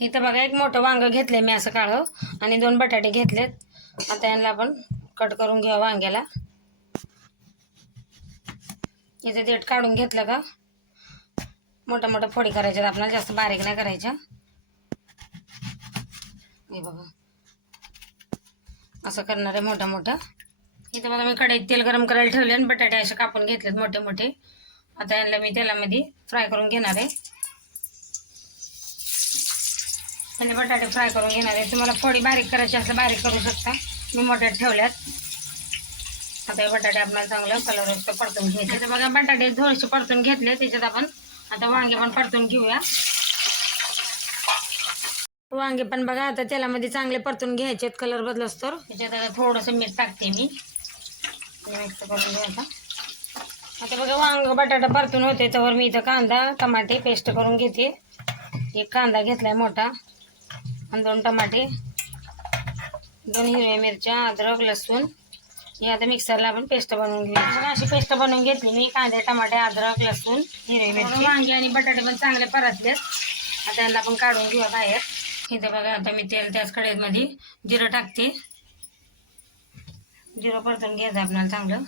इथं बघा एक मोठं वांग घेतलंय मी असं काळं आणि 2 बटाटे घेतलेत। आता यांना आपण कट करून घेऊ वांग्याला। इथे देठ काढून घेतलं का मोठा मोठा फोडी करायच्या, आपल्याला जास्त बारीक नाही करायच्या। हे बघा असं करणार आहे मोठा मोठा। इथे बघा मी कढईत तेल गरम करायला ठेवले आणि बटाटे असे कापून घेतलेत मोठे मोठे। आता यांना मी तेलामध्ये फ्राय करून घेणार आहे। आणि बटाटे फ्राय करून घेणार आहे। तुम्हाला फोडी बारीक करायची असं बारीक करू शकता, मी मोठ्यात ठेवल्यात। आता हे बटाटे आपल्याला चांगलं कलर परतून घ्यायचे। तर बघा बटाटे थोडेसे परतून घेतले, त्याच्यात आपण आता वांगे पण परतून घेऊया। वांगे पण बघा आता तेलामध्ये चांगले परतून घ्यायचे, कलर बदलस तर त्याच्यात आता थोडंसं मीठ टाकते मी आणि मिक्स करून घ्यायचा। आता बघा वांग बटाटा परतून होते तर मी इथं कांदा टमाटे पेस्ट करून घेते। एक कांदा घेतलाय मोठा आणि 2 टमाटे, 2 हिरव्या मिरच्या, अद्रक लसूण हे आता मिक्सरला आपण पेस्ट बनवून घेऊया। बघा अशी पेस्ट बनवून घेतली मी, कांदे टमाटे अद्रक लसूण हिरवी मिरची। वांगे आणि बटाटे पण चांगले परतलेत, आता यांना आपण काढून घेऊया बाहेर। इथे बघा आता मी तेल त्याच कढईमध्ये जिरं टाकते। जिरं परतून घ्यायचं आपल्याला चांगलं।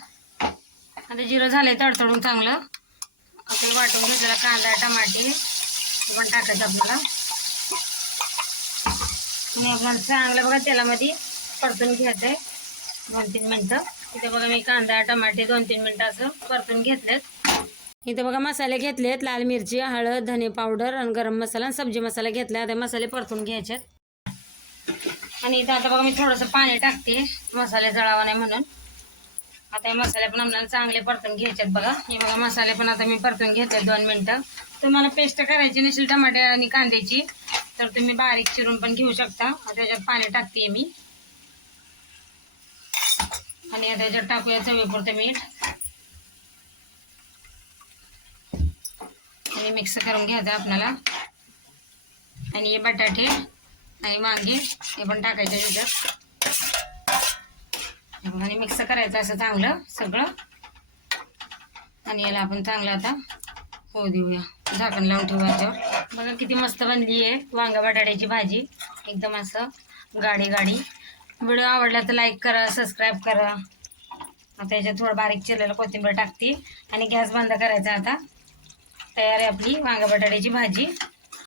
आता जिरं झालंय तडतडून चांगलं, आपण वाटून घेतलेला कांदा टमाटे पण टाकायचं आपल्याला आणि आपल्याला चांगलं बघा तेलामध्ये परतून घ्यायचंय 2-3 मिनटं। इथे बघा मी कांदा टमाटे 2-3 मिनटं असं परतून घेतलेत। इथे बघा मसाले घेतलेत, लाल मिरची हळद धने पावडर आणि गरम मसाला आणि सब्जी मसाला घेतला। आता मसाले परतून घ्यायचे आणि इथं आता बघा मी थोडंसं पाणी टाकते मसाले जळावा नाही म्हणून। आता हे मसाले पण आपल्याला चांगले परतून घ्यायचेत। बघा हे बघा मसाले पण आता मी परतून घेतले 2 मिनटं। तुम्हाला पेस्ट करायची नसेल टमाटे आणि कांद्याची तर तुम्ही बारीक चिरून पण घेऊ शकता। आता त्याच्यात पाणी टाकते मी आणि आता त्याच्यात टाकूया चवीपुरतं मीठ आणि मिक्स करून घ्यायचं आपल्याला। आणि हे बटाटे आणि वांगे हे पण टाकायचे त्याच्यात आणि मिक्स करायचं असं चांगलं सगळं। आणि याला आपण चांगलं आता होऊ देऊया, झाकण लावून ठेवू याच्यावर। बघा किती मस्त बनली आहे वांगा बटाट्याची भाजी, एकदम असं गाडी गाडी। व्हिडिओ आवडला तर लाईक करा, सबस्क्राईब करा। आता याच्यात थोडं बारीक चिरलेलं कोथिंबीर टाकते आणि गॅस बंद करायचा। आता तयार आहे आपली वांगा बटाट्याची भाजी।